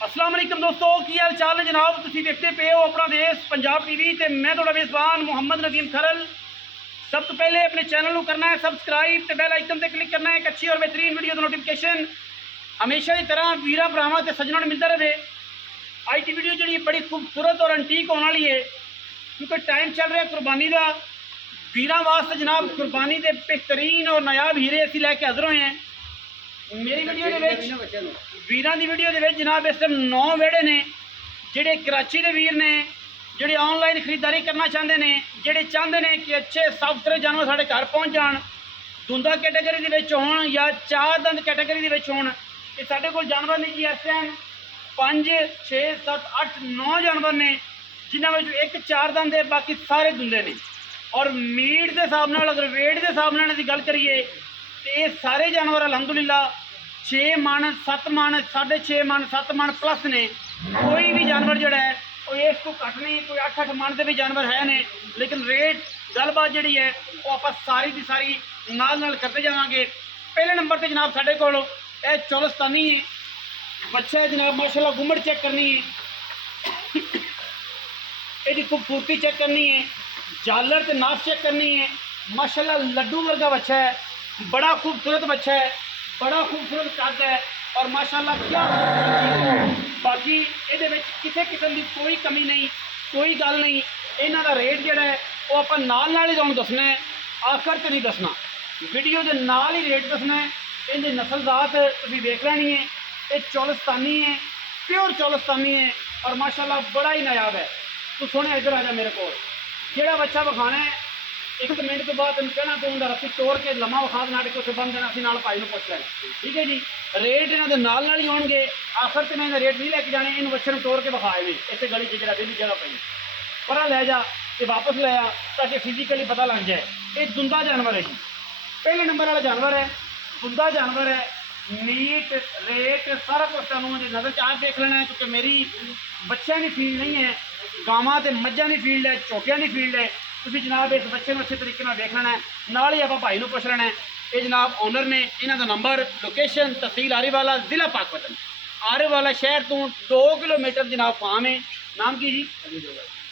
अस्सलाम वालेकुम दोस्तों की हाल चाल है जनाब। तुसीं देखते पे हो अपना देश पंजाब टीवी ते मैं थोड़ा मेज़बान मुहम्मद नदीम खरल। सब तो पहले अपने चैनल को करना है सबसक्राइब ते बेल आइकन ते क्लिक करना है। एक अच्छी और बेहतरीन वीडियो का नोटिफिकेशन हमेशा की तरह वीरा भरावां ते सज्जनों मिलता रहे। अज की वीडियो जी बड़ी खूबसूरत और अंटीक होने वाली है क्योंकि टाइम चल रहा है कुर्बानी का। वीरां वास्ते जनाब कुर्बानी के बेहतरीन और नायाब हीरे असीं लैके हाज़र होए हैं। मेरी वीडियो के वीरां दी वीडियो के जनाब इस टाइम 9 वेड़े ने जिहड़े कराची के वीर ने जिहड़े ऑनलाइन खरीदारी करना चाहते हैं, जिहड़े चाहते हैं कि अच्छे साफ सुथरे जानवर साढ़े घर पहुँच जान, दुंदा कैटेगरी के होण या 4 दंद कैटेगरी के होण। ये साढ़े कोल जानवर ने जी इस टाइम 5 6 7 8 9 जानवर ने जिन्होंने एक 4 दंद है, बाकी सारे दुंदे ने। और मीट के हिसाब नाल अगर वेट के हिसाब नाल दी गल करिए तो ये सारे जानवर अलहमदुलिल्लाह 6 मन 7 मन 6.5 मन 7 मन प्लस ने। कोई भी जानवर जोड़ा है वो इस तो घट नहीं, कोई 8-8 मन के भी जानवर है ने। लेकिन रेट गलबात जी है वो आप सारी की सारी नाल करते जावांगे। पहले नंबर पर जनाब साढ़े को चौलस्तानी है बच्चा है जनाब माशाल्लाह। गुम्मड़ चेक करनी है, ये खूबसूरती चेक करनी है, जालर ते नाफ चेक करनी है। माशाल्लाह लड्डू वर्गा बच्चा है, बड़ा खूबसूरत बच्चा है, बड़ा खूबसूरत कद है और माशाल्लाह क्या बाकी ये किसी किस्म की कोई कमी नहीं, कोई गल नहीं। इन्हों का रेट जोड़ा है वो आप नाल ही तुहानूं दसना है, आखिर तो नहीं दसना, वीडियो के नाल ही रेट दसना है। इनकी नस्ल जात तुसीं देख लेनी है, ये चौलस्तानी है, प्योर चौलस्तानी है और माशाल्लाह बड़ा ही नायाब है। तू सोने इधर आ जा मेरे को, जोड़ा बच्चा विखाना है 1 मिनट तो बाद तेन कहना तू उनका रस्सी तोड़ के लम्मा विखा देना कि उत्थे बन देना, असीं नाल भाई नूं पुछ लैना। ठीक है जी, रेट इन्हों के नाल ही होणगे। आखिर तो मैं इन्हें रेट नहीं लैके जाने, इन बच्चे तोड़ के विखाए ने इस गली च जगह भी जगह पई पर लै जा तो वापस ले आ ताकि फिजिकली पता लग जाए। ये दुंदा जानवर है जी, पहले नंबर वाला जानवर है, दुंदा जानवर है। मीट रेट सारा कुछ तुहानूं नज़र च आप देख लेना है क्योंकि मेरी बच्चों की फील्ड नहीं है, गावां ते मज्झां की फील्ड है, झोटियां की फील्ड है। तुसीं जनाब इस बच्चे को अच्छे तरीके नाल देख लेना है, नाल ही आप भाई नूं पुछ लेना है। ये जनाब ओनर ने, इन्हां दा नंबर, लोकेशन तहसील आरीवाला जिला पाकपतन। आरीवाला शहर तो 2 किलोमीटर जनाब फार्म है। नाम की जी?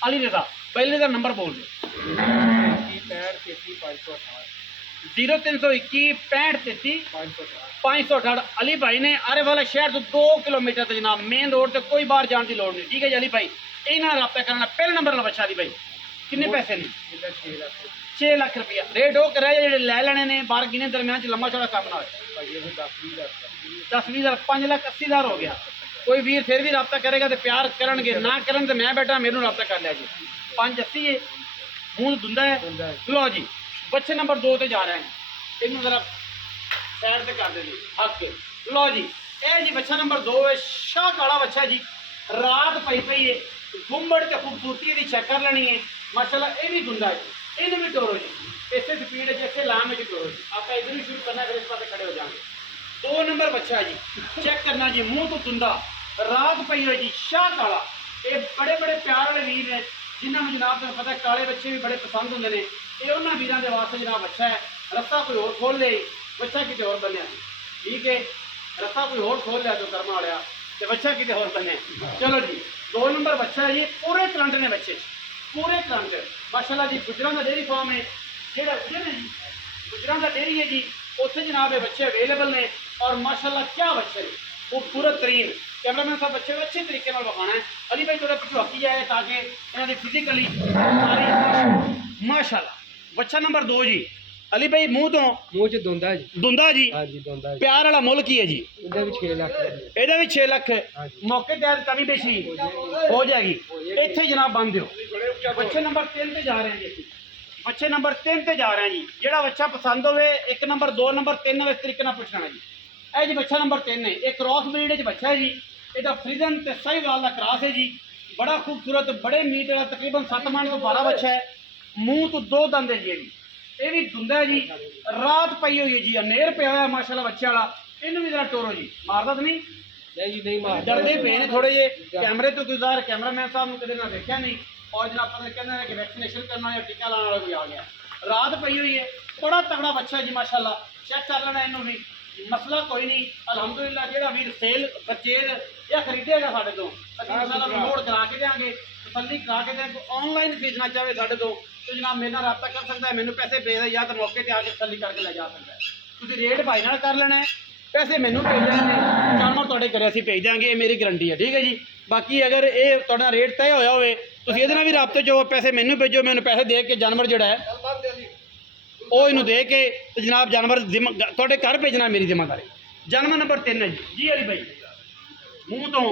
अली रजा। पहले का नंबर बोल दो 0321 65 33 568। अली भाई ने आरीवाला शहर तो 2 किलोमीटर तो जनाब मेन रोड से कोई बाहर जाने की लोड़ नहीं। ठीक है जी अली भाई, इन्हें रब्ता करना। पहले नंबर वाला बच्चा अली भाई किन्ने पैसे ने? 6 लाख रुपया रेट हो कर जो लै लेने ने 12 गिने दरम्यान लंबा चौड़ा काम ना हो 10-20 हज़ार 5,80,000 हो गया। कोई वीर फिर भी रब्ता करेगा तो प्यार करनगे, ना करन तो मैं बैठा मेरे रब्ता कर लिया जी। 580 है, मूँह धुंदा है। लो जी बच्चे नंबर 2 ते जा रहे हैं, इन जरा सैर से कर दे जी हक। लो जी ये जी बच्चा नंबर 2 है, शाह काला बच्चा जी, रात पई पई है, गुम्बड़ ते खूबसूरती की चेक कर लेनी है। माशाल्लाह ये भी धुंदा है, इन भी टोरो जी, इसे स्पीड जैसे लाम में टोरो जी। आप इधर ही शुरू करना, फिर इस पास खड़े हो जाएंगे। 2 नंबर बच्चा जी चेक करना जी, मुँह तो धुंदा, रात पई हुई जी, शाह काला। ये बड़े बड़े प्यार वाले वीर ने जिन्होंने जनाब तुम पता काले बच्चे भी बड़े पसंद होंगे ने। ये उन्होंने वीरों के वास्ते जनाब बच्चा है, रस्सा कोई और खोल ले बच्चा कितने और बनया। ठीक है, रस्सा कोई और खोल लिया तो कर्म वाला तो बच्चा कितने और बने। चलो जी 2 नंबर बच्चा है जी, पूरे करंट ने बच्चे, पूरे करंट माशाल्लाह जी। गुजरां का डेयरी फार्म है जेड़ा जी, गुजरां का डेयरी है जी, उत्थे जनाब ये बच्चे अवेलेबल ने और माशाल्लाह क्या बच्चे ने खूबसूरत तरीन। कैमरामैन साहब बच्चे को अच्छे तरीके विखाना है। अली भाई थोड़ा पिछू हकी जाए ताकि इन्होंने फिजिकली सारी माशाल्लाह। बच्चा नंबर 2 जी अली भाई मुँह च दुंदा जी, दुंदा जी। हाँ जी दुंदा। प्यार वाला मुल की है जी? ਇਹਦਾ ਵੀ 6 ਲੱਖ, ਇਹਦਾ भी 6 ਲੱਖ है। मौके तैयार कमी बेशी हो जाएगी इतने जनाब बन दो। बच्चे नंबर 3 पे जा रहे हैं जी, बच्चे नंबर 3 पे जा रहे हैं जी। जोड़ा बच्चा पसंद हो 1 नंबर 2 नंबर 3 इस तरीके ना पूछना जी। यह जी बच्चा नंबर 3 है, एक क्रॉस ब्रीड बच्चा है जी, यदा फ्रीजन ते साहिवाल का क्रॉस है जी। बड़ा खूबसूरत बड़े मीट वाला तकरीबन 7 मन तो 12 बच्चा है, मुँह तो 2 दंद है जी। ये भी धुंदा है जी, रात पई हुई है जी, अनेर पे हुआ माशाल्लाह बच्चे वाला। इन भी जरा टोरो जी, मारदा तो नहीं जी? नहीं मार, डरते पे ने थोड़े जे कैमरे तो गुजार कैमरामैन साहब ने कदे ना देखा नहीं। और जनाब पता कहते कि वैक्सीनेशन करना या टीका लाने वाला कोई आ गया। रात पई हुई है, बड़ा तगड़ा बच्चा है जी माशाल्लाह, चेक कर लेना इनू भी। ਮਸਲਾ ਕੋਈ ਨਹੀਂ। ਅਲਹਮਦੁਲਿਲਾ ਜਿਹੜਾ ਵੀਰ ਸੇਲ ਪਰਚੇਜ਼ ਜਾਂ ਖਰੀਦੇਗਾ ਸਾਡੇ ਤੋਂ ਅਸੀਂ ਇਨਸ਼ਾਅੱਲਾ ਪ੍ਰਮੋਟ ਕਰਾ ਕੇ ਦੇਵਾਂਗੇ, ਤਸੱਲੀ ਕਰਾ ਕੇ ਦੇਵਾਂਗੇ। ਆਨਲਾਈਨ ਖਰੀਦਣਾ ਚਾਹੇ ਸਾਡੇ ਤੋਂ तो जनाब मेरे रब्ता कर सकता है, मैंने पैसे भेज या तो मौके पर आके तसल्ली करके ले जा सकता है। तुम रेट भाई नाल कर लेना है, पैसे मैनू भेज देने जानवर तुहाडे घरे असीं भेज देंगे, ये मेरी गारंटी है। ठीक है जी। बाकी अगर ये तुहाडा रेट तय होया होवे तुसीं इहदे नाल भी राबते जो पैसे मैनू भेजो, मैनू पैसे दे के जानवर जिहड़ा है वो इनू दे के तो जनाब जानवर तुहाडे घर भेजना मेरी जिम्मेदारी। जानवर नंबर 3 है जी अली भाई, मूँह तो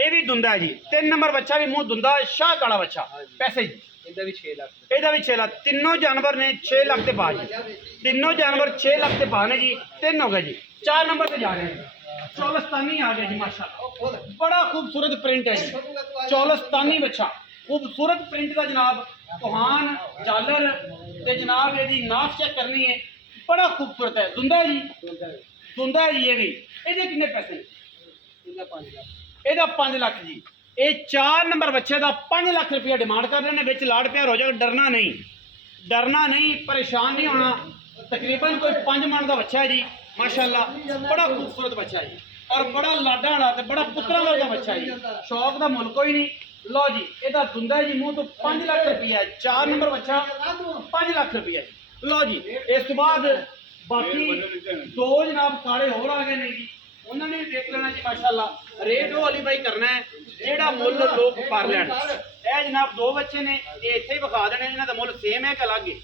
ये भी दुंदा है जी। 3 नंबर बच्चा भी मूँह दुंदा, शाह काला बच्चा। पैसे जी ਇਹਦਾ ਵੀ 6 ਲੱਖ। ਤਿੰਨੋਂ ਜਾਨਵਰ ਨੇ 6 ਲੱਖ ਦੇ ਬਾਅਦ ਜੀ, ਤਿੰਨੋਂ ਜਾਨਵਰ 6 ਲੱਖ ਦੇ ਬਾਅਦ ਨੇ ਜੀ। 3 ਹੋ ਗਏ ਜੀ। 4 ਨੰਬਰ ਤੇ ਜਾ ਰਹੇ हैं चौलस्तानी आ गया जी माशाल्लाह, बड़ा खूबसूरत प्रिंट है जी। चौलस्तानी बच्चा खूबसूरत प्रिंट का जनाब, कोहान झालर ते जनाब ये जी नाफ चेक करनी है, बड़ा खूबसूरत है। दुंदा है जी, दुंदा है जी। ये भी ये कितने पैसे? ਇਹਦਾ 5 ਲੱਖ ਜੀ। ਇਹ 4 ਨੰਬਰ ਬੱਚੇ ਦਾ 5 ਲੱਖ ਰੁਪया डिमांड कर रहे हैं। ਵਿੱਚ ਲਾੜ ਪਿਆਰ ਹੋ ਜਾਏਗਾ, डरना नहीं, डरना नहीं, परेशान नहीं होना। तकरीबन कोई 5 मन का बच्चा है जी माशाल्लाह, बड़ा खूबसूरत बच्चा है जी और बड़ा लाडा वाला ते बड़ा पुत्रा वर्गा बच्चा है जी। शौक का मुल कोई नहीं। लो जी ਇਹਦਾ दुंदा है जी, मुँह तो 5 ਲੱਖ रुपया। 4 नंबर बच्चा 5 ਲੱਖ रुपया जी। लो जी इस तो बाद बाकी 2 जनाब काले होर आ गए ने जी, उन्होंने भी देख लेना जी माशाल्लाह। रेट वो अली भाई करना है जेड़ा मुल लोग कर लैन। ਇਹ जनाब 2 बच्चे ने, ये इत्थे ही विखा देने। इन्हां दा मुल सेम है कि अलग है?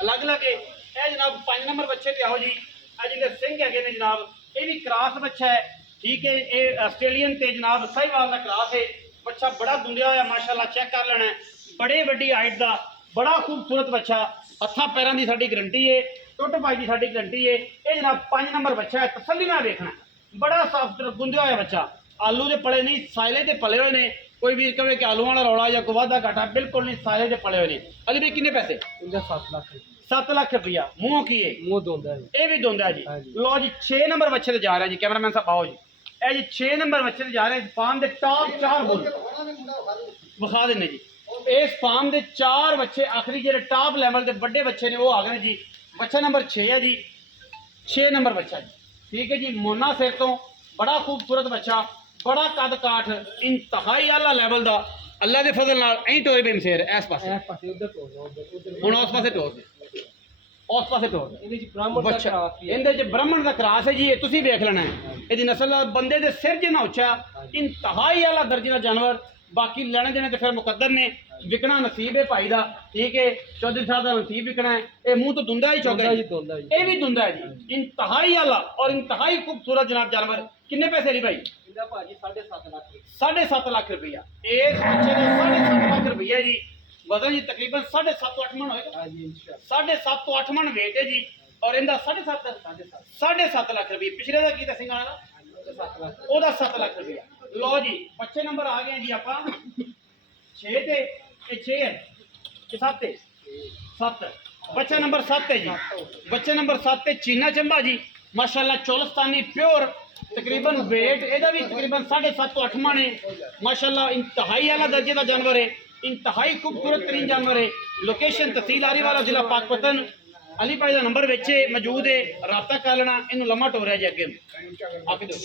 अलग अलग है। ਇਹ जनाब 5 नंबर बच्चे ते आओ जी। ਇਹ ਜਿਹੜੇ ਸਿੰਘ ਹੈਗੇ ਨੇ जनाब, ये भी क्रॉस बच्चा है। ठीक है, ये आस्ट्रेलियन ते जनाब साहिवाल का क्रॉस है। बच्चा बड़ा दुंदिया होया माशाल्लाह, चेक कर लेना है। बड़े वड्डी हाइट का बड़ा खूबसूरत बच्चा, हत्थां पैरां दी साडी गारंटी है, टुट पाई दी साडी गारंटी है। ये जनाब 5 नंबर बच्चा है, तसल्ली नाल देखना। बड़ा साफ गुंदिया होया बच्चा, आलू दे पले नहीं, साइले दे पले हुए ने। कोई वीर कहे कि आलू वाला रौला या कोई वाधा घाटा, बिल्कुल नहीं, साइले दे पले हुए ने। अली भाई कितने पैसे? 7 लाख रुपया। मुँह की है? मुँह दोंदा है, ये भी दोंदा है जी। लो जी 6 नंबर बच्चे जा रहा है जी। कैमरामैन साहब आओ जी। ਇਹ ਜੀ 6 ਨੰਬਰ ਬੱਚੇ ਜਾ ਰਹੇ ਫਾਰਮ ਦੇ ਟਾਪ 4 ਬੁੱਲ ਵਿਖਾ ਦਿੰਨੇ ਜੀ। ਇਸ ਫਾਰਮ ਦੇ 4 ਬੱਚੇ ਆਖਰੀ ਜਿਹੜੇ ਟਾਪ ਲੈਵਲ ਦੇ ਵੱਡੇ ਬੱਚੇ ਨੇ ਉਹ ਆ ਗਏ ਜੀ। ਬੱਚਾ ਨੰਬਰ 6 ਹੈ ਜੀ, 6 ਨੰਬਰ ਬੱਚਾ ਜੀ। ठीक है जी, मोना सिर तो बड़ा खूबसूरत बच्चा, बड़ा कद काठ, इंतहाई आला लैवल का। अल्लाह के फजल नाल ऐं टोए बेम शेर इस पास हुण उस पासे टोर दे, उस पासे टोर बच्चा। इहदे च ब्राह्मण का क्रास है जी, ये तुसीं वेख लेना है। इहदी नस्ल बंदे दे सिर जिन्ना उच्चा, इंतहाई आला दर्जे का जानवर। बाकी लेने देने तो फिर मुकद्दर ने, विकना नसीब है भाई का। ठीक है, चौधरी साहब का नसीब विकना है। ये मुँह तो दुंदा ही चौका है, ये भी दुंदा है जी। इंतहाई आला और इंतहाई खूबसूरत जनाब जानवर। किन्ने पैसे भाई? 7.5 लाख रुपया। इस बच्चे का 7.5 लाख रुपया जी। वजन जी तकरीबन 7.5-8 मन होएगा, 7.5-8 मन वेट है जी। और इनका 7.5 लाख रुपये। पिछले का की दसेंगे? 7 लाख रुपया। लो जी बच्चे नंबर आ गए जी। आप 6 ते 6 है कि 7 है? 7। बच्चा नंबर 7 है जी। बच्चा नंबर 7 है चीना चंबा जी माशाल्लाह, चौलस्तानी प्योर। तकरीबन वेट ਇਹਦਾ भी तकरीबन 7.5-8 मन है माशाल्लाह। इंतहाई आला दर्जे का जानवर है, इंतहाई खूबसूरत तरीन जानवर है। लोकेशन तहसील आरीवाला, जिला पाकपतन। अली भाई का नंबर बच्चे मौजूद है, रब्ता कर लेना। इनू लम्मा टोरिया जी अगे आके दो,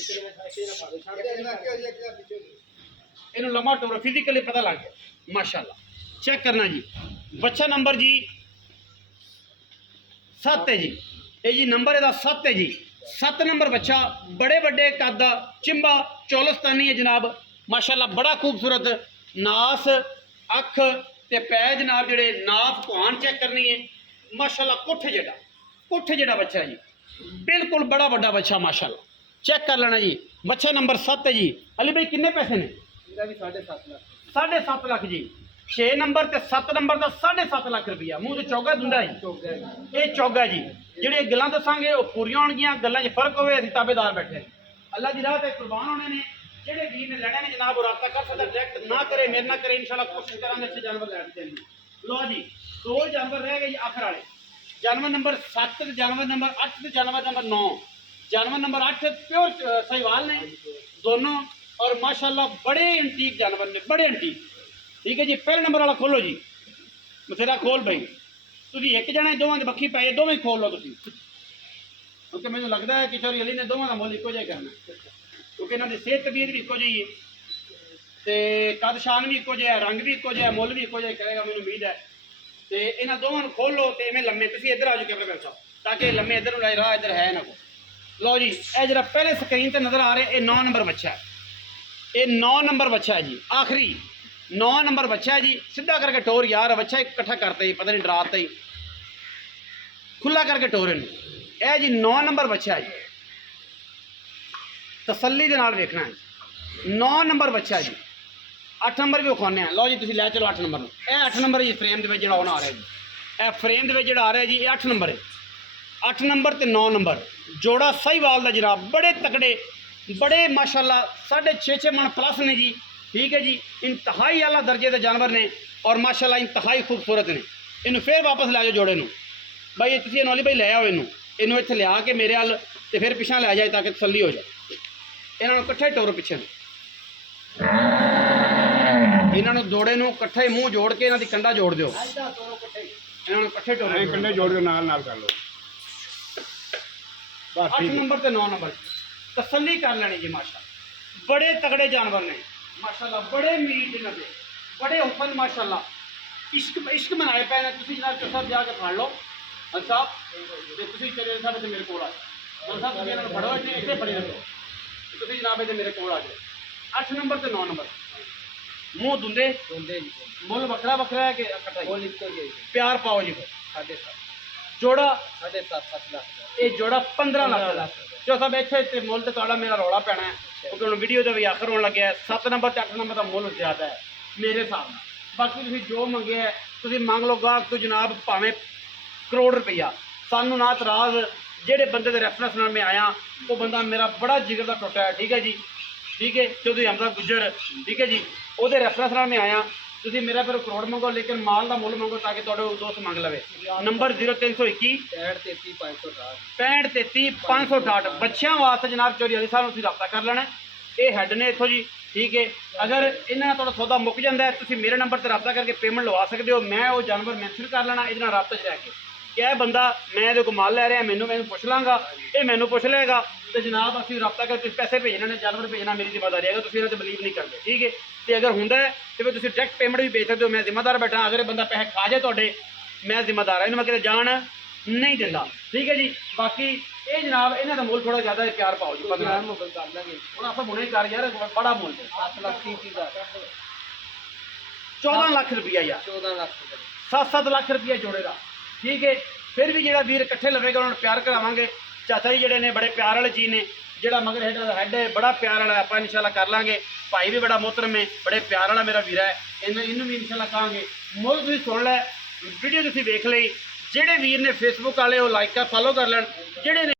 इनू लम्मा टोर फिजिकली पता लग गया माशाल्लाह। चेक करना जी। बच्चा नंबर जी 7 है जी। ये जी नंबर ਇਹਦਾ 7 है जी। 7 नंबर बच्चा, बड़े बड़े कद का चिंबा चौलस्तानी है जनाब माशाल्लाह। बड़ा खूबसूरत नास, अख ते पै जनाब। जेड़े नाफ कुहान चेक करनी है माशाल्लाह। कुठ जेड़ा बच्चा है जी, बिल्कुल बड़ा बड़ा बच्चा माशाल्लाह। चेक कर लेना जी। बच्चा नंबर 7 है जी। अली भाई किन्ने पैसे ने? 7.5 लाख जी। 6 नंबर ते 7 नंबर का 7.5 लाख रुपया। मुँह तो चौगा दुंदा है, ये चौगा जी। ਜਿਹੜੇ ਗੱਲਾਂ ਦੱਸਾਂਗੇ ਉਹ ਪੂਰੀਆਂ ਹੋਣਗੀਆਂ, ਗੱਲਾਂ 'ਚ ਫਰਕ ਹੋਵੇ ਅਸੀਂ ਤਾਬੇਦਾਰ ਬੈਠੇ। ਅੱਲਾ ਦੀ ਰਾਹ ਤੇ ਕੁਰਬਾਨ ਹੋਣੇ ਨੇ। ਜਿਹੜੇ ਵੀਰ ਨੇ ਲੈਣੇ ਨੇ ਜਨਾਬ ਉਹ ਰਾਬਤਾ ਕਰ ਸਕਦਾ, ਡਾਇਰੈਕਟ ਨਾ ਕਰੇ, ਮੇਰੇ ਨਾਲ ਕਰੇ। ਇਨਸ਼ਾਅੱਲਾ ਕੋਸ਼ਿਸ਼ ਕਰਾਂਗੇ ਅੱਛੇ ਜਾਨਵਰ ਲੈਣ ਦੀ। ਲੋ ਜੀ 2 जानवर रह गए जी आखिर वाले। जानवर नंबर 7 ते जानवर नंबर 8 ते जानवर नंबर 9। जानवर नंबर 8 प्योर सहीवाल ने दोनों और माशाल्लाह बड़े एंटीक जानवर ने, बड़े एंटीक। ठीक है जी, पहले नंबर वाला खोलो जी, बथेरा खोल भाई। तुम एक जने दोवें बखी पाए, दोवें खोल लो तुम। ਕਿਉਂਕਿ ਮੈਨੂੰ ਲੱਗਦਾ ਹੈ ਕਿ ਚੋਰੀ ਅਲੀ ਨੇ ਦੋਵਾਂ ਦਾ ਮੁੱਲ ਇੱਕੋ ਜਿਹਾ ਕਰਨਾ, ਕਿਉਂਕਿ ਇਹਨਾਂ ਦੀ ਸਿਹਤ ਤਬੀਅਤ ਵੀ ਇੱਕੋ ਜਿਹੀ ਹੈ ਤੇ ਕੱਦ ਸ਼ਾਨ ਵੀ ਇੱਕੋ ਜਿਹਾ, ਰੰਗ ਵੀ ਇੱਕੋ ਜਿਹਾ, ਮੁੱਲ ਵੀ ਇੱਕੋ ਜਿਹਾ ਕਰੇਗਾ, ਮੈਨੂੰ ਉਮੀਦ ਹੈ। ਤੇ ਇਹਨਾਂ ਦੋਵਾਂ ਨੂੰ ਖੋਲ ਲਓ ਤੇ ਐਵੇਂ ਲੰਮੇ ਤੁਸੀਂ ਇੱਧਰ ਆ ਜਾਓ ਕੈਮਰਾਮੈਨ ਸਾਹਿਬ, ਤਾਂ ਕਿ ਲੰਮੇ ਇੱਧਰ ਨੂੰ ਰਾਹ ਇੱਧਰ ਹੈ ਨਾ ਕੋ। ਲਓ ਜੀ, ਇਹ ਜਿਹੜਾ ਪਹਿਲੇ ਸਕਰੀਨ ਤੇ ਨਜ਼ਰ ਆ ਰਿਹਾ ਇਹ 9 ਨੰਬਰ ਬੱਚਾ ਹੈ, ਇਹ 9 ਨੰਬਰ ਬੱਚਾ ਹੈ ਜੀ, ਆਖਰੀ 9 ਨੰਬਰ ਬੱਚਾ ਹੈ ਜੀ। ਸਿੱਧਾ ਕਰਕੇ ਟੋਰ ਯਾਰ, ਬੱਚਾ ਇਕੱਠਾ ਕਰਤਾ ਹੀ, ਪਤਾ ਨਹੀਂ ਡਰਾਤਾ ਹੀ, ਖੁੱਲਾ ਕਰਕੇ ਟੋਰ ਇਹਨੂੰ। ਇਹ ਜੀ 9 ਨੰਬਰ ਬੱਚਾ ਹੈ ਜੀ, ਤਸੱਲੀ ਦੇ ਨਾਲ ਵੇਖਣਾ ਹੈ। 9 ਨੰਬਰ ਬੱਚਾ ਜੀ, 8 ਨੰਬਰ ਵੀ ਵਿਖਾਉਂਦੇ ਆ। ਲਓ ਜੀ ਤੁਸੀਂ ਲੈ ਚਲੋ 8 ਨੰਬਰ ਨੂੰ। ਇਹ 8 ਨੰਬਰ ਜੀ ਫਰੇਮ ਦੇ ਵਿੱਚ ਜਿਹੜਾ ਉਹਨਾਂ ਆ ਰਿਹਾ ਜੀ, ਇਹ ਫਰੇਮ ਦੇ ਵਿੱਚ ਜਿਹੜਾ ਆ ਰਿਹਾ ਜੀ ਇਹ 8 ਨੰਬਰ ਹੈ। 8 ਨੰਬਰ ਤੇ 9 ਨੰਬਰ ਜੋੜਾ ਸਾਹੀਵਾਲ ਦਾ ਜਨਾਬ, ਬੜੇ ਤਕੜੇ, ਬੜੇ ਮਾਸ਼ਾਅੱਲਾ 6.5 ਮਣ ਪਲੱਸ ਨੇ ਜੀ, ਠੀਕ ਹੈ ਜੀ। ਇੰਤਹਾਈ ਆਲਾ ਦਰਜੇ ਦੇ ਜਾਨਵਰ ਨੇ ਔਰ ਮਾਸ਼ਾਅੱਲਾ ਇੰਤਹਾਈ ਖੂਬਸੂਰਤ ਨੇ। ਇਹਨੂੰ ਫਿਰ ਵਾਪਸ ਲੈ ਜਾਓ ਜੋੜੇ ਨੂੰ ਬਾਈ, ਇਹ ਤੁਸੀਂ ਅਨੋਲੀ ਬਾਈ ਲੈ ਆਓ ਇਹਨੂੰ ਇੱਥੇ ਲਿਆ ਕੇ ਮੇਰੇ ਵੱਲ ਤੇ ਫਿਰ ਪਿਛਾਂ ਲੈ ਜਾਏ ਤਾਂ ਕਿ ਤਸੱਲੀ ਹੋ ਜਾਏ। ਇਹਨਾਂ ਨੂੰ ਇਕੱਠੇ ਟੋਰੋ ਪਿੱਛੇ ਨੂੰ, ਇਹਨਾਂ ਨੂੰ ਜੋੜੇ ਨੂੰ ਇਕੱਠੇ ਮੂੰਹ ਜੋੜ ਕੇ ਇਹਨਾਂ ਦੀ ਕੰਡਾ ਜੋੜ ਦਿਓ, ਇਹਨਾਂ ਨੂੰ ਇਕੱਠੇ ਟੋਰੋ ਕੰਡੇ ਜੋੜ ਕੇ ਨਾਲ ਕਰ ਲਓ। 8 ਨੰਬਰ ਤੇ 9 ਨੰਬਰ ਤਸੱਲੀ ਕਰ ਲੈਣੀ ਜੀ। ਮਾਸ਼ਾ ਬੜੇ ਤਗੜੇ ਜਾਨਵਰ ਨੇ ਮਾਸ਼ਾਅੱਲਾ, ਬੜੇ ਮੀਟ ਇਹਨਾਂ ਦੇ, ਬੜੇ ਹੁਸਨ ਮਾਸ਼ਾਅੱਲਾ, ਇਸ਼ਕ ਮਨਾਏ ਪਏ ਨੇ। ਤੁਸੀਂ ਜਨਾਬ ਸਾਹਿਬ ਜਾ ਕੇ ਫੜ ਲਓ ਸਾਹਿਬ, ਤੇ ਤੁਸੀਂ ਚਲੇ ਸਾਹਿਬ ਤੇ ਮੇਰੇ ਕੋਲ ਆ ਜਾਓ ਸਾਹਿਬ, ਤੁਸੀਂ ਇਹਨਾਂ ਨੂੰ ਫੜੋ, ਇੱਥੇ ਫੜੇ ਰੱਖੋ, ਤੁਸੀਂ ਜਨਾਬ ਇਹਦੇ ਮੇਰੇ ਕੋਲ ਆ ਜਾਓ। 8 ਨੰਬਰ ਤੇ 9 ਨੰਬਰ ਮੂੰਹ ਦੁੰਦੇ ਜੀ, ਮੁੱਲ ਵੱਖਰਾ ਵੱਖਰਾ ਹੈ ਕਿ ਇਕੱਠਾ ਹੀ? ਮੁੱਲ ਇੱਕੋ ਹੀ ਹੈ। ਪਿਆਰ ਪਾਓ ਜੀ। 7.5 ਜੋੜਾ 7.5 ਲੱਖ, ਇਹ ਜੋੜਾ 15 ਲੱਖ। ਜੋ ਸਭ ਇੱਥੇ ਤੇ ਮੁੱਲ ਤੇ ਤੁਹਾਡਾ ਮੇਰਾ ਰੌਲਾ ਪੈਣਾ ਹੈ, ਕਿਉਂਕਿ ਹੁਣ ਵੀਡੀਓ ਦਾ ਵੀ ਆਖਰ ਹੋਣ ਲੱਗਿਆ। 7 ਨੰਬਰ ਤੇ 8 ਨੰਬਰ ਦਾ ਮੁੱਲ ਜ਼ਿਆਦਾ ਹੈ ਮੇਰੇ ਹਿਸਾਬ ਨਾਲ। ਬਾਕੀ ਤੁਸੀਂ ਜੋ ਮੰਗਿਆ ਤੁਸੀਂ ਮੰਗ ਲਓ ਗਾਹਕ ਤੋਂ ਜਨਾਬ, ਭਾਵੇਂ ਕਰੋੜ ਰੁਪਈਆ, ਸਾਨੂੰ ਨਾ ਇਤਰਾਜ਼। ਜਿਹੜੇ ਬੰਦੇ ਦੇ ਰੈਫਰੈਂਸ ਨਾਲ ਮੈਂ ਆਇਆ ਉਹ ਬੰਦਾ ਮੇਰਾ ਬੜਾ ਜਿਗਰ ਦਾ ਟੁੱਟਾ ਹੈ, ਠੀਕ ਹੈ ਜੀ, ਠੀਕ ਹੈ, ਚੌਧਰੀ ਅਹਿਮਦ ਗੁੱਜਰ, ਠੀਕ ਹੈ ਜੀ, ਉਹਦੇ ਰੈਫਰੈਂਸ ਨਾਲ ਮੈਂ ਆਇਆ। ਤੁਸੀਂ ਮੇਰਾ ਫਿਰ ਕਰੋੜ ਮੰਗੋ, ਲੇਕਿਨ ਮਾਲ ਦਾ ਮੁੱਲ ਮੰਗੋ ਤਾਂ ਕਿ ਤੁਹਾਡੇ ਦੋਸਤ ਮੰਗ ਲਵੇ। ਨੰਬਰ 0321 65 33 568 ਬੱਚਿਆਂ ਵਾਸਤੇ ਜਨਾਬ ਚੌਧਰੀ ਅਲੀ ਸਾਹਿਬ ਨੂੰ ਤੁਸੀਂ ਰਾਬਤਾ ਕਰ ਲੈਣਾ। ਇਹ ਹੈੱਡ ਨੇ ਇੱਥੋਂ ਜੀ, ਠੀਕ ਹੈ। ਅਗਰ ਇਹਨਾਂ ਨਾਲ ਤੁਹਾਡਾ ਸੌਦਾ ਮੁੱਕ ਜਾਂਦਾ ਹੈ ਤੁਸੀਂ ਮੇਰੇ ਨੰਬਰ ਤੇ ਰਾਬਤਾ ਕਰਕੇ ਪੇਮੈਂਟ ਲਵਾ ਸਕਦੇ ਹੋ। ਮੈਂ ਉਹ ਜਾਨਵਰ ਮੈਂਸ਼ਨ ਕਰ ਲੈਣਾ ਇਹਦੇ ਨਾਲ ਰਾਬਤੇ 'ਚ ਰਹਿ ਕੇ ਕਿ ਇਹ ਬੰਦਾ ਮੈਂ ਇਹਦੇ ਕੋਲ ਮਾਲ ਲੈ ਰਿਹਾ, ਮੈਨੂੰ ਪੁੱਛ ਲਾਂਗਾ, ਇਹ ਮੈਨੂੰ ਪੁੱਛ ਲਏਗਾ ਤੇ ਜਨਾਬ ਅਸੀਂ ਰਾਬਤਾ ਕਰਕੇ ਪੈਸੇ ਭੇਜਣੇ ਨੇ, ਜਾਨਵਰ ਭੇਜਣਾ ਮੇਰੀ ਜ਼ਿੰਮੇਵਾਰੀ ਹੈਗਾ। ਤੁਸੀਂ ਇਹਨਾਂ 'ਤੇ ਬਲੀਵ ਨਹੀਂ ਕਰਦੇ, ਠੀਕ ਹੈ। ਤੇ ਅਗਰ ਹੁੰਦਾ ਹੈ ਤੇ ਫਿਰ ਤੁਸੀਂ ਡਾਇਰੈਕਟ ਪੇਮੈਂਟ ਵੀ ਭੇਜ ਸਕਦੇ ਹੋ, ਮੈਂ ਜ਼ਿੰਮੇਦਾਰ ਬੈਠਾ। ਅਗਰ ਇਹ ਬੰਦਾ ਪੈਸੇ ਖਾ ਜਾਏ ਤੁਹਾਡੇ, ਮੈਂ ਜ਼ਿੰਮੇਦਾਰ ਹਾਂ, ਇਹਨੂੰ ਮੈਂ ਕਿਤੇ ਜਾਣ ਨਹੀਂ ਦਿੰਦਾ, ਠੀਕ ਹੈ ਜੀ। ਬਾਕੀ ਇਹ ਜਨਾਬ ਇਹਨਾਂ ਦਾ ਮੁੱਲ ਥੋੜਾ ਜ਼ਿਆਦਾ ਪਿਆਰ ਪਾਓ ਜੀ, ਕਰ ਲਾਂਗੇ ਹੁਣ ਆਪਾਂ ਹੁਣੇ ਕਰ ਯਾਰ, ਬੜਾ ਮੁੱਲ 7 ਲੱਖ 14 ਲੱਖ ਰੁਪਈਆ ਯਾਰ, 14 ਲੱਖ 7-7 ਲੱਖ ਰੁਪਈਆ ਜੋੜੇ ਦਾ, ਠੀਕ ਹੈ। ਫਿਰ ਵੀ ਜਿਹੜਾ ਵੀਰ ਇਕੱਠੇ ਲਵੇਗਾ ਉਹਨਾਂ ਨੂੰ ਪਿਆਰ ਕਰਾਵਾਂਗੇ। ਚਾਚਾ ਜੀ ਜਿਹੜੇ ਨੇ ਬੜੇ ਪਿਆਰ ਵਾਲੇ ਜੀ ਨੇ, ਜਿਹੜਾ ਮਗਰ ਹੈਡ ਹੈ ਬੜਾ ਪਿਆਰ ਵਾਲਾ, ਆਪਾਂ ਇਨਸ਼ਾਅੱਲਾ ਕਰ ਲਾਂਗੇ। ਭਾਈ ਵੀ ਬੜਾ ਮੁਹਤਰਮ ਹੈ, ਬੜੇ ਪਿਆਰ ਵਾਲਾ ਮੇਰਾ ਵੀਰਾ ਹੈ, ਇਹਨੂੰ ਵੀ ਇਨਸ਼ਾਅੱਲਾ ਕਹਾਂਗੇ। ਮੁੱਲ ਤੁਸੀਂ ਸੁਣ ਲੈ, ਵੀਡੀਓ ਤੁਸੀਂ ਵੇਖ ਲਈ। ਜਿਹੜੇ ਵੀਰ ਨੇ ਫੇਸਬੁੱਕ ਵਾਲੇ ਉਹ ਲਾਈਕ ਕਰ ਫੋਲੋ ਕਰ ਲੈਣ, ਜਿਹੜੇ ਨੇ